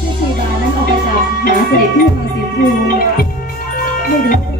ที่ชีดานั้นออกไปจากหาเสด็จพี่มังสีทูไม่รู้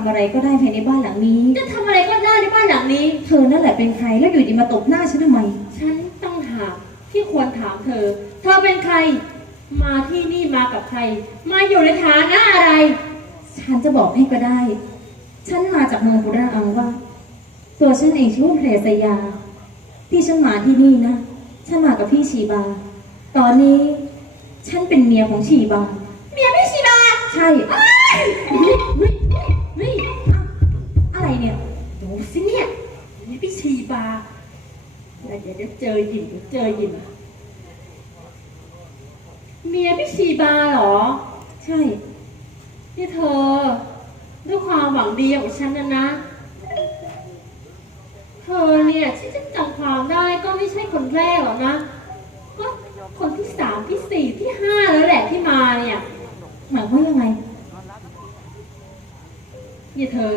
ำอะไรก็ได้ภายในบ้านหลังนี้ จะทำอะไรก็ได้ในบ้านหลังนี้ เธอนั่นแหละเป็นใครแล้วอยู่ดีมาตบหน้าฉันทำไม ฉันต้องถามที่ควรถามเธอ เธอเป็นใคร มาที่นี่มากับใคร มาอยู่ในฐานะอะไร ฉันจะบอกให้ก็ได้ ฉันมาจากเมืองปุราอังว่า ตัวฉันเองชื่อว่าเพรสยา ที่ฉันมาที่นี่นะ ฉันมากับพี่ชีบา ตอนนี้ ฉันเป็นเมียของชีบา เมียพี่ชีบา ใช่ พี่ชีบาเดี๋ยวเดี๋ยวเจอหยินเดี๋ยวเจอหยินเมียพี่ชีบาเหรอ ใช่ นี่เธอ ด้วยความหวังดีของฉันนะนะ เธอเนี่ยที่ฉันจำความได้ก็ไม่ใช่คนแรกหรอกนะก็คนที่สามที่สี่ที่ห้าแล้วแหละที่มาเนี่ยหมายความว่ายังไงนี่เธอ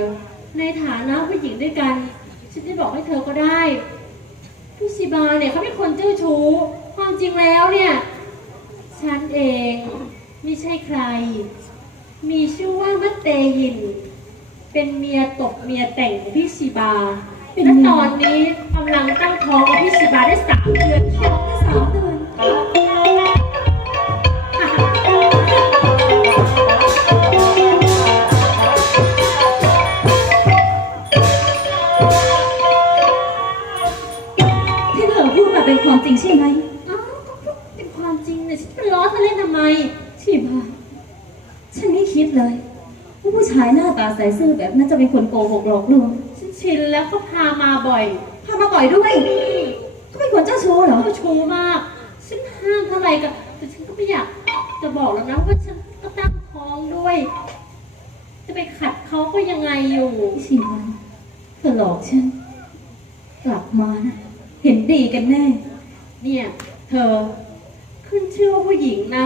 ในฐานะผู้หญิงด้วยกัน ฉันจะบอกให้เธอก็ได้ พี่ชิบาเนี่ยเขาเป็นคนเจ้าชู้ ความจริงแล้วเนี่ย ฉันเองไม่ใช่ใคร มีชื่อว่ามัตเตยิน เป็นเมียตกเมียแต่งของพี่ชิบา และตอนนี้กำลังตั้งท้องกับพี่ชิบาได้สามเดือนท้องได้สามเดือน คนโกหกหลอกลวงฉันชินแล้วก็พามาบ่อย พามาก่อยด้วยก็เป็นคนเจ้าชู้เหรอ เจ้าชู้มาก ฉันห้ามเท่าไหร่ก็แต่ฉันก็ไม่อยากจะบอกแล้วนะว่าฉันก็ตั้งท้องด้วย จะไปขัดเขาก็ยังไงอยู่พี่ชีวันเธอหลอกฉัน กลับมานะเห็นดีกันแน่ เนี่ย เธอขึ้นชื่อว่าผู้หญิงนะ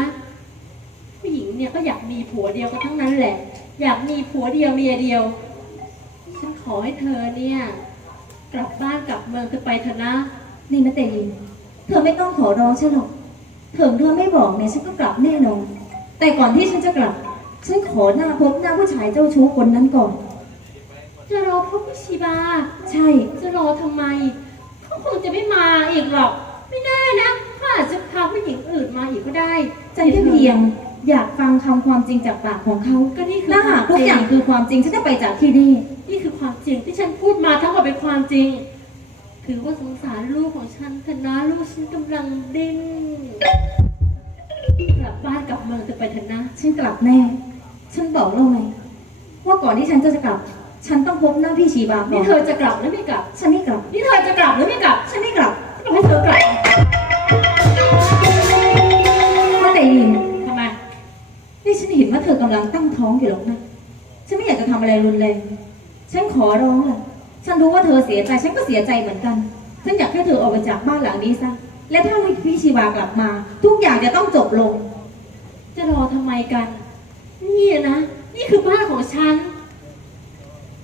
ผู้หญิงเนี่ยก็อยากมีผัวเดียวกันทั้งนั้นแหละ อยากมีผัวเดียวเมียเดียวฉัน ขอให้เธอเนี่ยกลับบ้านกลับเมืองเธอไปเถอะนะ นี่นะแต่ยิน เธอไม่ต้องขอร้องฉันหรอกเถิงเธอไม่บอกเนี่ยฉันก็กลับแน่นอน แต่ก่อนที่ฉันจะกลับ ฉันขอหน้าพบหน้าผู้ชายเจ้าชู้คนนั้นก่อน จะรอพบพิชีบา ใช่ จะรอทำไมเขาคงจะไม่มาอีกหรอก ไม่แน่นะเขาอาจจะพาผู้หญิงอื่นมาอีกก็ได้ ใจแค่เพียง อยากฟังคำความจริงจากปากของเขาก็นี่คือถ้าหากทุกอย่างคือความจริงฉันจะไปจากที่นี่ นี่คือความจริงที่ฉันพูดมาทั้งหมดเป็นความจริง ถือว่าสงสารลูกของฉันเถอะนะลูกฉันกำลังดิ้นกลับบ้านกลับเมืองเธอไปเถอะนะ ฉันกลับแน่ ฉันบอกแล้วไงว่าก่อนที่ฉันจะกลับ ฉันต้องพบหน้าพี่ชีบาก่นี่อนเธอจะกลับหรือไม่กลับ ฉันไม่กลับ นี่เธอจะกลับหรือไม่กลับ ฉันไม่กลับฉันบอกให้เธอกลับ นี่ฉันเห็นว่าเธอกำลังตั้งท้องอยู่หรอกนะ ฉันไม่อยากจะทำอะไรรุนแรง ฉันขอร้องล่ะ ฉันรู้ว่าเธอเสียใจ ฉันก็เสียใจเหมือนกัน ฉันอยากให้เธอออกไปจากบ้านหลังนี้ซะ และถ้าพี่ชีวากลับมา ทุกอย่างจะต้องจบลง จะรอทำไมกัน นี่นะ นี่คือบ้านของฉัน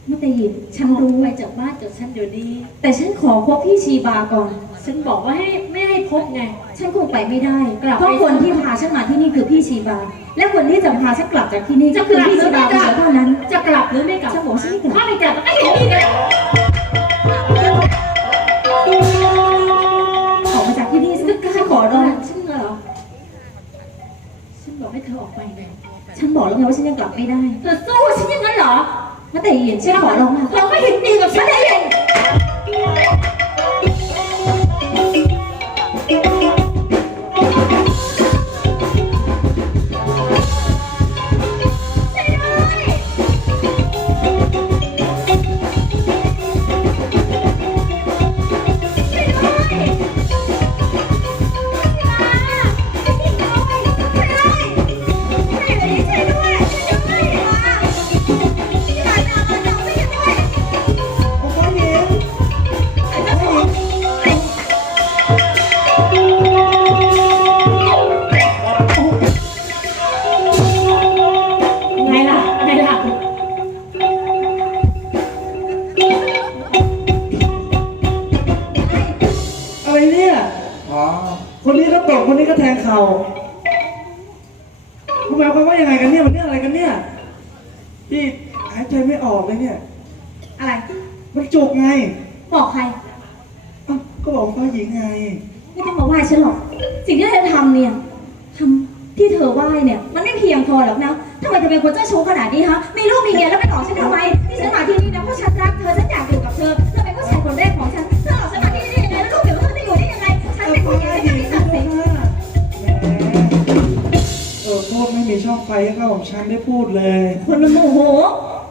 มัตยินฉันออกรู้ไปจากบ้านจากฉันเดี๋ยวนี้ แต่ฉันขอพบพี่ชีบาก่อน ฉันบอกว่าให้ไม่ให้พบไง ฉันคงไปไม่ได้เพราะคนที่พาฉันมาที่นี่คือพี่ชีบา และคนที่จะพาฉันกลับจากที่นี่ก็คือพี่ชีบาคนเดียวเท่านั้น จะกลับหรือไม่กลับฉันบอกฉันไม่กลับถ้าไม่กลับก็เห็นดีกันออกมาจากที่นี่ซะฉันขอร้องฉันเหรอฉันบอกให้เธอออกไปไงฉันบอกแล้วไงว่าฉันยังกลับไม่ได้เธอสู้ฉันอย่างนั้นเหรอมัตยินฉันขอร้องล่ะเธอไม่เห็นดีกับฉันเลย อไหว้เนี่ยมันไม่เพียงพอหรอกนะทำไมเธอเป็นคนเจ้าชู้ขนาดนี้ฮะมีลูกมีเมียแล้วไปหลอกฉันทำไมที่ฉันมาที่นี่นะเพราะฉันรักเธอฉันอยากอยู่กับเธอเธอเป็นผู้ชายคนแรกของฉันเธอหลอกฉันมาที่นี่ได้ยังไงแล้วลูกเดี๋ยวเธอจะอยู่ได้ยังไงฉันเป็นผู้หญิงฉันจะมีศักดิ์ศรีเออพูดไม่มีช่องไฟให้เข้าของฉันได้พูดเลยคนมันโมโห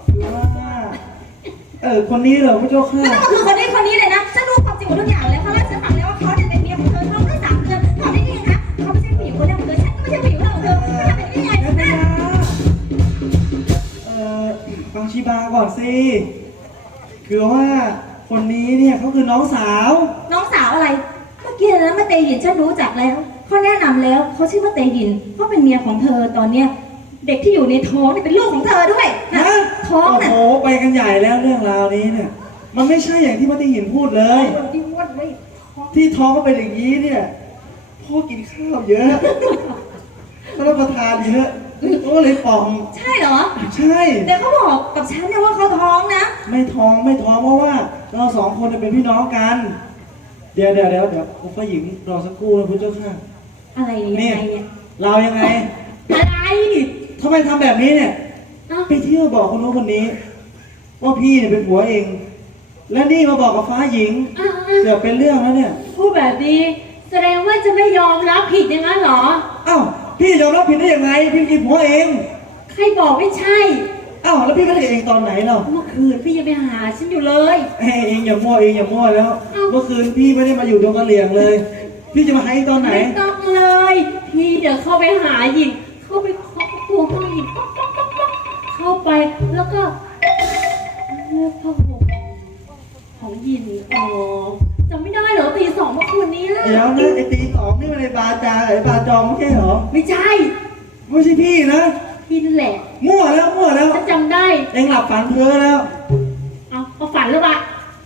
คือว่าเออคนนี้เหรอพระเจ้าค่ะ ไม่ต้องมาคือคน ชีบาก่อนสิคือว่าคนนี้เนี่ยเขาคือน้องสาว น้องสาวอะไร เมื่อกี้นะมาเตยินฉันรู้จักแล้วเขาแนะนำแล้วเขาชื่อมาเตยินเขาเป็นเมียของเธอตอนเนี้ยเด็กที่อยู่ในท้องเนี่ยเป็นลูกของเธอด้วยนะฮะท้องโอ้น่ะโห ไปกันใหญ่แล้วเรื่องราวนี้เนี่ย มันไม่ใช่อย่างที่มัตติหินพูดเลย ที่วัดเลยที่ท้องก็เป็นอย่างนี้เนี่ยพ่อกินข้าวเยอะเขารับประทานเยอะ ก็เลยป่อง ใช่เหรอ ใช่ แต่เขาบอกกับฉันเนี่ยว่าเขาท้องนะ ไม่ท้องไม่ท้องเพราะว่า เราสองคนเนี่ยเป็นพี่น้องกัน เดี๋ยวเดี๋ยวเดี๋ยวเดี๋ยวคุณฝ่ายหญิงรอสักครู่นะคุณเจ้าค่ะ อะไรยังไงเนี่ยเรายังไงอะไรทำไมทำแบบนี้เนี่ยเอ้าไปเที่ยวบอกคนโน้นคนนี้ ว่าพี่เนี่ยเป็นผัวเอง และนี่มาบอกกับฟ้าหญิงอะเดี๋ยวเป็นเรื่องแล้วเนี่ยๆพูดแบบนี้แสดงว่าจะไม่ยอมรับผิดอย่างนั้นเหรอ อ้าว พี่ยอมรับผิดได้ยังไง พี่กินผัวเอง ใครบอกไม่ใช่ อ้าวแล้วพี่ก็ได้เองตอนไหนเนาะเมื่อคืนพี่ยังไปหาฉันอยู่เลยเอ้ยเองอย่ามั่วเองอย่ามั่วแล้ว เอ้า เมื่อคืนพี่ไม่ได้มาอยู่ตรงกระเหลี่ยงเลย พี่จะมาให้ตอนไหน ไม่ต้องเลย พี่เดี๋ยวเข้าไปหาหญิง เข้าไปเคาะประตัวห้องหญิงป๊อกป๊อกป๊อกป๊อกเข้าไปแล้วก็เลือกผ้าห่มของหญิงอ๋อ จำไม่ได้เหรอตีสองเมื่อคืนนี้เดี๋ยวนะไอตีสองนี่มันไอบาจาไอบาจองไม่ใช่เหรอไม่ใช่ไม่ใช่พี่นะพี่นั่นแหละมั่วแล้วมั่วแล้ว ฉันจำได้ เองหลับฝันเพ้อแล้ว เอาเอาฝันหรือเปล่า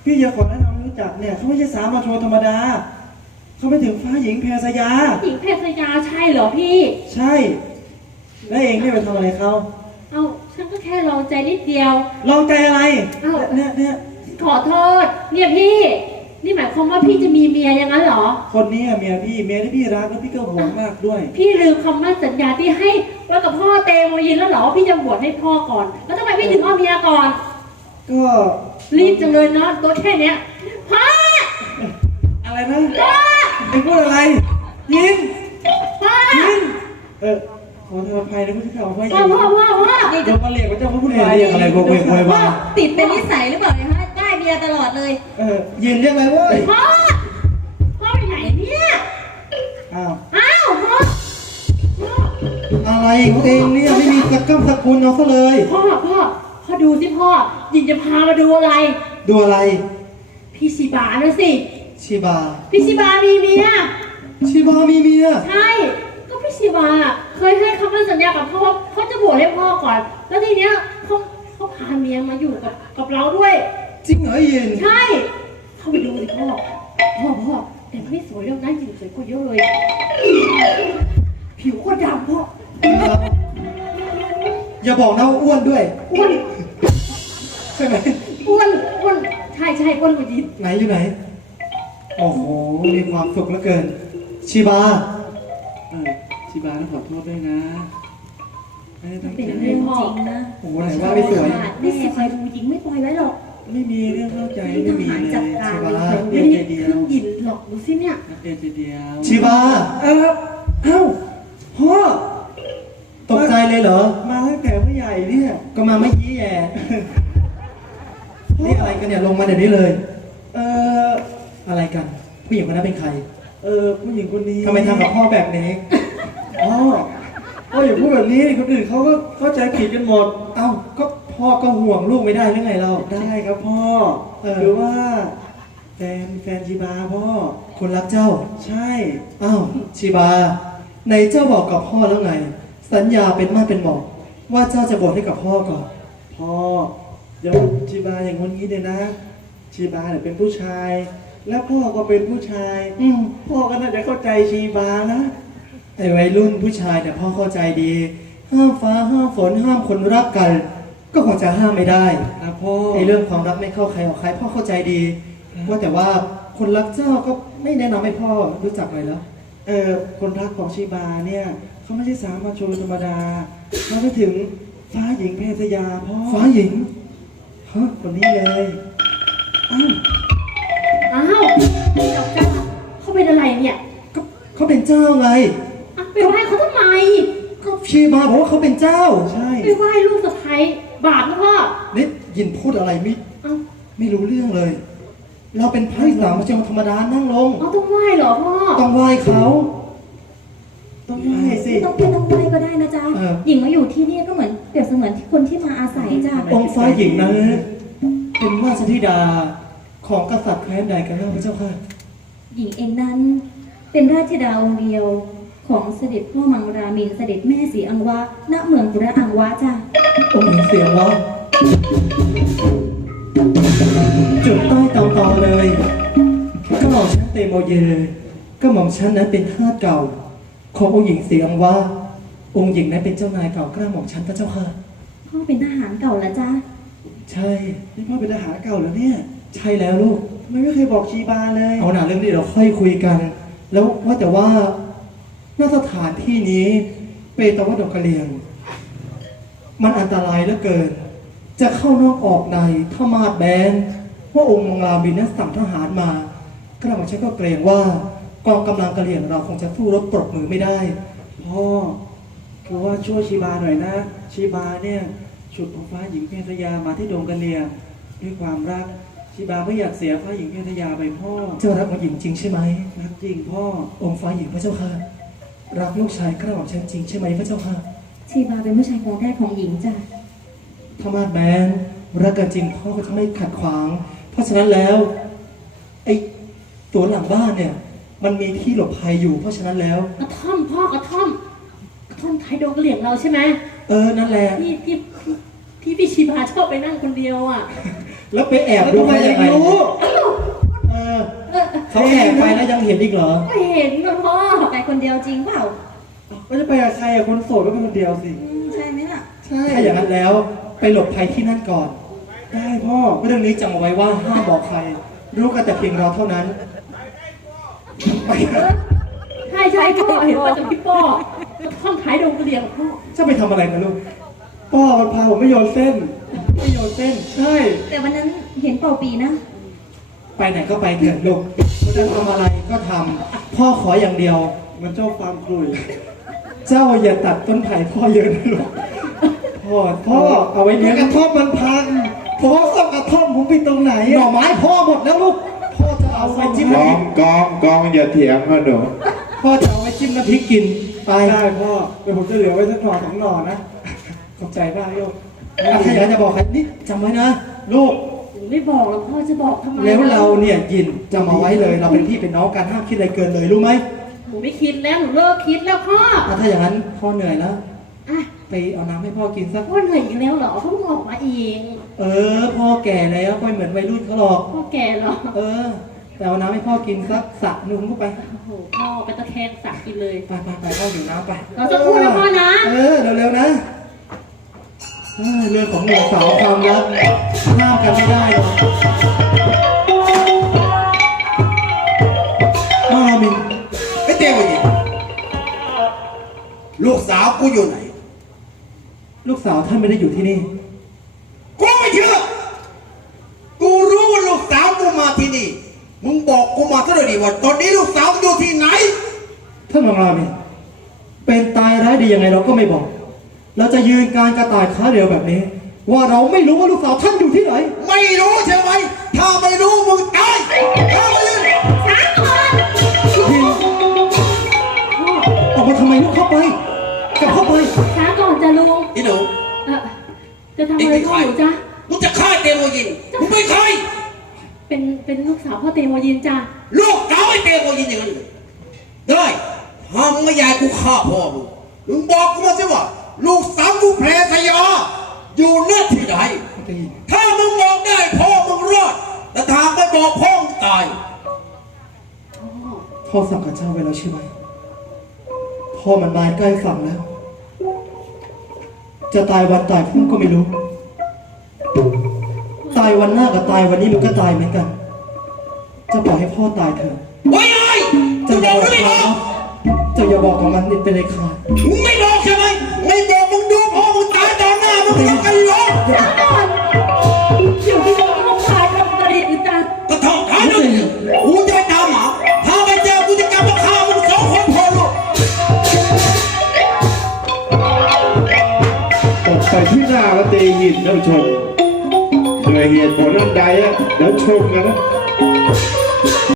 พี่จะขอแนะนำให้รู้จักเนี่ยเขาไม่ใช่สามาโชว์ธรรมดาเขาไปถึงฟ้าหญิงแพรสยา หญิงเพศยาใช่เหรอพี่ ใช่ แล้วเองเนี่ยไปทำอะไรเขาเอาฉันก็แค่ลองใจนิดเดียว ลองใจอะไรอ้าวเนี่ยเนี่ยขอโทษ เนี่ยพี่ นี่หมายความว่าพี่จะมีเมียอย่างนั้นเหรอ คนนี้อะเมียพี่เมียที่พี่รักแล้วพี่ก็หวงมากด้วย พี่ลืมคำมั่นสัญญาที่ให้ไว้กับพ่อเตโมยินแล้วเหรอว่าพี่จะบวชให้พ่อก่อน แล้วทำไมพี่ถึงเอาเมียก่อน ก็รีบจังเลยเนาะตัวแค่เนี้ยพ่ออะไรนะเองพูดอะไร ยินพ่อยินเออขอเธออภัยนะพี่ขออภัยพ่อพ่อพ่อพ่อเดี๋ยวมาเรียกว่าเจ้าพระพุทธเรียกอะไรโวยวายโวยวายติดเป็นนิสัยหรือเปล่าเนี่ยฮะได้ เบียร์ตลอดเลยเออยินเรียกอะไรเว้ยพ่อพ่อไปไหนเนี่ยอ้าวอ้าวพ่อพ่ออะไรของเองเนี่ยไม่มีสักกัมสกุลเอาซะเลย พ่อพ่อพ่อดูสิพ่อยินจะพามาดูอะไร ดูอะไร พี่ชิบานะสิชิบา พี่ชิบามีเมียชิบามีเมียใช่ก็พี่ชิบาเคยให้คำมั่นสัญญากับพ่อว่าเขาจะบวชให้พ่อก่อน แล้วทีเนี้ยเขาเขาพาเมียมาอยู่กับกับเราด้วย จริงเหรอเย็นใช่เข้าไปดูสิพ่อ พ่อพ่อแต่ไม่สวยแล้วนะหญิงสวยกว่าเยอะเลย ผิวก็ดำพ่อครับ อย่าบอกนะว่าอ้วนด้วย อ้วนใช่ไหมอ้วนอ้วนใช่ใช่อ้วนกว่ายินไหนอยู่ไหน โอ้โห มีความสุขเหลือเกินชิบาเออชิบาต้องขอโทษด้วยนะไม่ได้ตั้งใจเป็นเรื่องจริงนะ โอ้โหไหนว่าไม่สวย ไม่สวยดูหญิงไม่ปล่อยไว้หรอก ไม่มีเรื่องเข้าใจไม่มีเลยจัดการชิบาเลยนักไม่เรียนได้ใจเดียขึ้วนหยินหรอกดูสิเนี่ยนักเรียนใจเดียวชิบาเออเอ้าพ่อตกใจเลยเหรอ มาตั้งแต่เมื่อใหญ่เนี่ยก็มาไม่ยี่แย่นี่อะไรกันเนี่ยลงมาเดี๋ยวนี้เลย เอออะไรกัน ผู้หญิงคนนั้นเป็นใคร เออผู้หญิงคนนี้ทำไมทำกับพ่อแบบนี้พ่อพ่ออย่าพูดแบบนี้ดิคนอื่นเขาก็เข้าใจผิดกันหมด เอ้าก็ พ่อก็ห่วงลูกไม่ได้หรือไงเรา ได้ครับพ่อเออ หรือว่าแฟนแฟนชิบาพ่อ คนรักเจ้า ใช่ อ้าวชิบาในเจ้าบอกกับพ่อแล้วไง สัญญาเป็นมาเป็นหมอกว่าเจ้าจะบวชให้กับพ่อก่อน พ่อเดี๋ยวชิบาอย่างคนนี้เนี่ยนะชิบาเนี่ยเป็นผู้ชาย และพ่อก็เป็นผู้ชาย อืมพ่อก็น่าจะเข้าใจชีบานะ ไอ้วัยรุ่นผู้ชายเนี่ยพ่อเข้าใจดี ห้ามฟ้าห้ามฝนห้ามคนรักกัน ก็คงจะห้ามไม่ได้ครับพ่อไอ้เรื่องความรักไม่เข้าใครออกใครพ่อเข้าใจดี ว่าแต่ว่าคนรักเจ้าก็ไม่แนะนำให้พ่อรู้จักเลยแล้วเออคนรักของชีบาเนี่ยเขาไม่ใช่สามาชนธรรมดาเขาไปถึงฟ้าหญิงเพศยาพ่อฟ้าหญิงฮะคนนี้เลยอ้าวอ้าวดอกจ้าเขาเป็นอะไรเนี่ยก็เขาเป็นเจ้าไงอะไปไหว้เขาทำไมก็ชีบาบอกว่าเขาเป็นเจ้าใช่ไปไหว้ลูกสะใภ้ บาปนะพ่อนี่ยินพูดอะไรไม่เอาไม่รู้เรื่องเลย เราเป็นพระอิสลามไม่ใช่คนธรรมดานั่งลง เอาต้องไหว้เหรอพ่อต้องไหว้เขา ต้องไหว้สิ ไม่ต้องเป็นต้องไหว้ก็ได้นะจ๊ะเออ หญิงมาอยู่ที่นี่ก็เหมือนเปรียบเสมือนที่คนที่มาอาศัยจ้ะองค์ฟ้าหญิงนั้นเป็นราชธิดาของกษัตริย์แคว้นใดกันเล่าพระเจ้าค่ะ หญิงเองนั้น เป็นราชธิดาองค์เดียว ของเสด็จพ่อมังรามินเสด็จแม่สีอังวะณเมืองปุระอังวะจ้ะองค์หญิงเสียงร้องจุดใต้ตำตอเลยก็หม่อมฉันเตโมเยก็หม่อมฉันนั้นเป็นทาสเก่า ขององค์หญิงเสียงว่า องค์หญิงนั้นเป็นเจ้านายเก่ากล้าหม่อมฉันพระเจ้าค่ะพ่อเป็นทหารเก่าแล้วจ้ะใช่นี่พ่อเป็นทหารเก่าแล้วเนี่ย ใช่แล้วลูกทำไมไม่เคยบอกชีบาเลย เอาหนาเรื่องนี้เราค่อยคุยกัน แล้วว่าแต่ว่า ณสถานที่นี้เปตะวัดดอกกระเลียง มันอันตรายเหลือเกิน จะเข้านอกออกในถ้ามาดแบนว่าองค์มังลาบินนั้นสั่งทหารมากระหม่อมฉันก็เกรงว่ากองกำลังกระเหลี่ยงเราคงจะสู้รบปรบมือไม่ได้พ่อคือว่าช่วยชีบาหน่อยนะ ชีบาเนี่ยฉุดองค์ฟ้าหญิงเพศยามาที่ดงกะเหลียงด้วยความรักชชีบาไม่อยากเสียฟ้าหญิงเพทยาไปพ่อ เจ้ารักองค์หญิงจริงใช่ไหมรักจริงพ่อองค์ฟ้าหญิงพระเจ้าค่ะ รักลูกชายกระหม่อมฉันจริงใช่ไหมพระเจ้าค่ะชีบาเป็นผู้ชายคนแรกของหญิงจ้ะถ้ามาดแมนรักกันจริงพ่อก็จะไม่ขัดขวาง เพราะฉะนั้นแล้วไอ้ตัวหลังบ้านเนี่ย มันมีที่หลบภัยอยู่ เพราะฉะนั้นแล้ว กระท่อมพ่อกระท่อมกระท่อมไทยดงกระเหลี่ยงเราใช่ไหมเออนั่นแหละที่ที่ที่พี่ชีพาชอบไปนั่งคนเดียวอะ แล้วไปแอบดูเขายังไงรู้เออ เขาแอบไปแล้วยังเห็นอีกเหรอ ไม่เห็นนะพ่อไปคนเดียวจริงเปล่าก็จะไปกับใครอะคนโสดก็เป็นคนเดียวสิ อืมใช่ไหมล่ะ ใช่ถ้าอย่างนั้นแล้วไปหลบภัยที่นั่นก่อน ได้พ่อ เรื่องนี้จำเอาไว้ว่าห้ามบอกใคร รู้กันแต่เพียงเราเท่านั้น ไปใช่ใช่พ่อเห็นว่าจะพี่ป้อกระท่อมไทยดงกระเหลี่ยงพ่อจะไปทำอะไรนะลูกพ่อมันพาผมไม่โยนเส้น ไม่โยนเส้น ใช่ แต่วันนั้นเห็นเป่าปีนะ ไปไหนก็ไปเถิดลูก จะทำอะไรก็ทำพ่อขออย่างเดียว มันชอบความกลุยเจ้าอย่าตัดต้นไผ่พ่อเยอะนะลูกพ่อพ่อเอาไว้เลี้ยงกระท่อมมันพังผมว่าสับกระท่อมผมผิดตรงไหนหน่ออะไม้พ่อหมดแล้วลูกพ่อจะเอาไว้จิ้มกน้ำพอริงกกองกองอย่าเถียงเขาหนูพ่อจะเอาไว้จิ้มน้ำพริกกินไปได้พ่อเดี๋ยวผมจะเหลือไว้สักหน่อสองหน่อนะ ขอบใจมากโยมถ้าใครอยากจะบอกใครนี่จำไว้นะ ลูกหนู ไม่บอกแล้วพ่อจะบอกทำไมแล้วเราเนี่ยยินจำเอาไว้เลย เราเป็นพี่เป็นน้องกันห้ามคิดอะไรเกินเลยรู้ไหมหนูไม่คิดแล้วหนูเลิกคิดแล้วพ่ออะถ้าอย่างนั้นพ่อเหนื่อยแล้วอะไปเอาน้ำให้พ่อกินสักพ่อเหนื่อยอีกแล้วเหรอเขาเพิ่งออกมาเองเออ พ่อแก่แล้วก็เหมือนวัยรุ่นเขาหรอกพ่อแก่เหรอเออไปเอาน้ำให้พ่อกินสักสระหนึ่งก็ไปโอ้โหพ่อไปตะแคงสักกินเลยไปไปไปพ่อหิวน้ำไปเราจะพูดนะพ่อนะเออเร็วๆนะ เออเรื่องของหนุ่มสาวความรักห้ามกันไม่ได้หรอกมารามินไอ้เต้วยิงลูกสาวกูอยู่ไหน ลูกสาวท่านไม่ได้อยู่ที่นี่ กูไม่เชื่อ กูรู้ว่าลูกสาวกูมาที่นี่ มึงบอกกูมาซะหน่อยดิว่าตอนนี้ลูกสาวกูอยู่ที่ไหน ท่านมารามินเป็นตายร้ายดียังไงเราก็ไม่บอก เราจะยืนการกระต่ายขาเดียวแบบนี้ ว่าเราไม่รู้ว่าลูกสาวท่านอยู่ที่ไหน ไม่รู้ใช่ไหม ถ้าไม่รู้มึงตายถ้าไม่รู้ยิงออกมาทำไมลูกเข้าไปกลับเข้าไปช้าก่อนจะลุงไอ้หนูเออจะทำอะไรพ่อหนูจ๊ะ มึงจะฆ่าเต้วยิงมึงไม่เคยเป็นเป็นลูกสาวพ่อเตโมยินจ้ะลูกสาวไอ้เต้วยิงอย่างนั้นเลยได้ถ้ามึงไม่อยากกูฆ่าพ่อมึงมึงบอกกูมาสิว่า ลูกสาวกูแพรทยาอยู่เนื้อที่ไหน ถ้ามึงบอกได้พ่อมึงรอดแต่ถ้าไม่บอกพ่อมึงตายพ่อพ่อสั่งกับเจ้าไว้แล้วใช่ไหมพ่อมันมาใกล้ฝั่งแล้ว จะตายวันตายพรุ่งก็ไม่รู้ ตายวันหน้ากับตายวันนี้มันก็ตายเหมือนกัน จะปล่อยให้พ่อตายเถอะไว้ไอ้จะเจ้าบอย่าอกบหอรืกอไม่บอกเขาเจ้าอย่าบอกกับมันเป็นเลยขาดมึงไม่บอกใช่ไห จ้าอยู่ที่ห้องพายดงกระดิ่งจ้ะกระทองขาดึงกูจะไปตามหมาถ้าไปเจอกูจะกลับมาฆ่ามึงสองคนพอลูกตกไปที่หน้าก็ตีหินท่านผู้ชมโดยเหตุผลอันใดอะเดี๋ยวชมกันนะ